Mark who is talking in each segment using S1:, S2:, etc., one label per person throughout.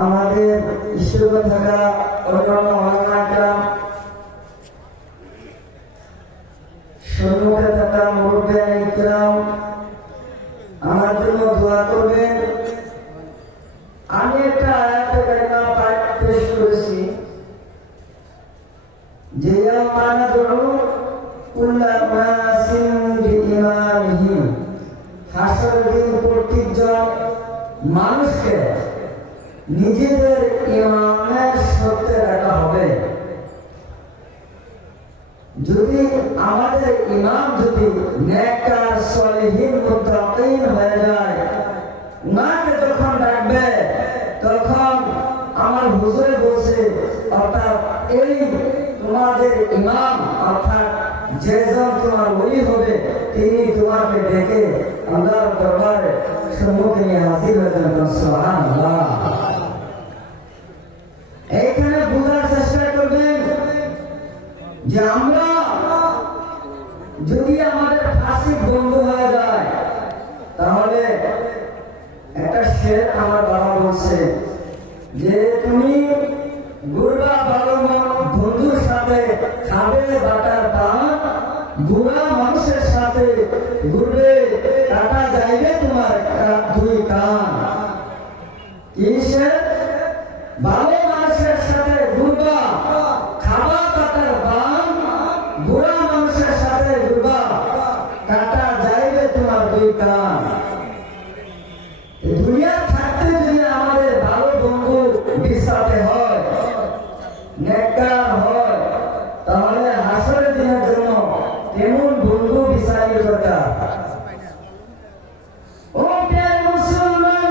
S1: আমাদের ঈশ্বর থাকা অন্যান্য সম্মুখে থাকা মুরব্বিয়ান ইকরাম আমার জন্য দোয়া করবেন। আমি একটা আয়াতে কারিমা পাঠ পেশ করেছি। যে বিইমানিহিম। হাসর দিন প্রত্যেকজন মানুষকে নিজেদের ইমানের সত্যে রাখা হবে। যদি আমাদের ইমাম যদি নেককার, সলিহীন, মুত্তাকিন হয়ে যায়, উনাকে যখন ডাকবে, তখন আমার হুজুরে বলছে, অর্থাৎ এই তোমাদের ইমাম, অর্থাৎ যেজন তোমার ওলি হবে, তিনি তোমাকে ডেকে আল্লাহর দরবারে সম্মুখে হাজির হয়ে যাবেন। সুবহানাল্লাহ। যে আমরা যদি আমাদের ফাঁসি বন্ধ হয়ে যায়, তাহলে একটা শের আমার বাবা বলছে যে তুমি গুরবা ভালো বন্ধুর সাথে খাবে বাটার দাম বুড়া মানুষের সাথে ঘুরবে কাটা যাইবে তোমার কা- দুই কান কিসের ভালো মানুষের সাথে ঘুরবা খাবা কাটার বান বুড়া মানুষের সাথে ঘুরবা কাটা যাইবে তোমার দুই কান দুনিয়া থাকতে যদি আমাদের ভালো বন্ধু বিশ্বাসে হয় নেককার হয় তাহলে হাসরের দিনের জন্য কেমন বন্ধু বিচারি দরকার ও প্রিয় মুসলমান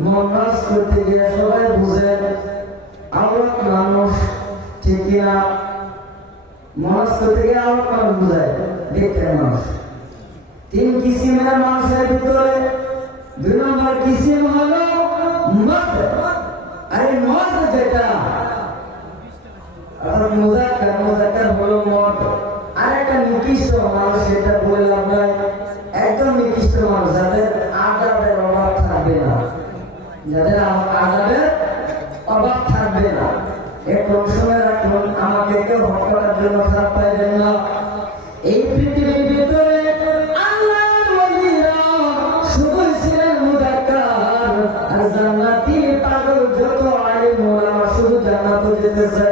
S1: মনস করতে গিয়ে সবাই বুঝে আওরাত মানুষ ঠিক কিনা? মনস করতে গিয়ে আওরাত মানুষ বুঝায় দেখতে মানুষ। তিন কিসিমের মানুষের ভিতরে দুই নম্বর কিসিম হলো মদ। আরে মদ যেটা। আর মুজাক্কার মুজাক্কার যাদের আমার আজাবের অভাব থাকবে না। এ সময় রাখুন আমাকে কেউ ভোট করার জন্য খারাপ পাইবেন না। এই পৃথিবীর ভিতরে জান্নাতি পাগল যত আলিম ওলামা শুধু জান্নাত যেতে চায়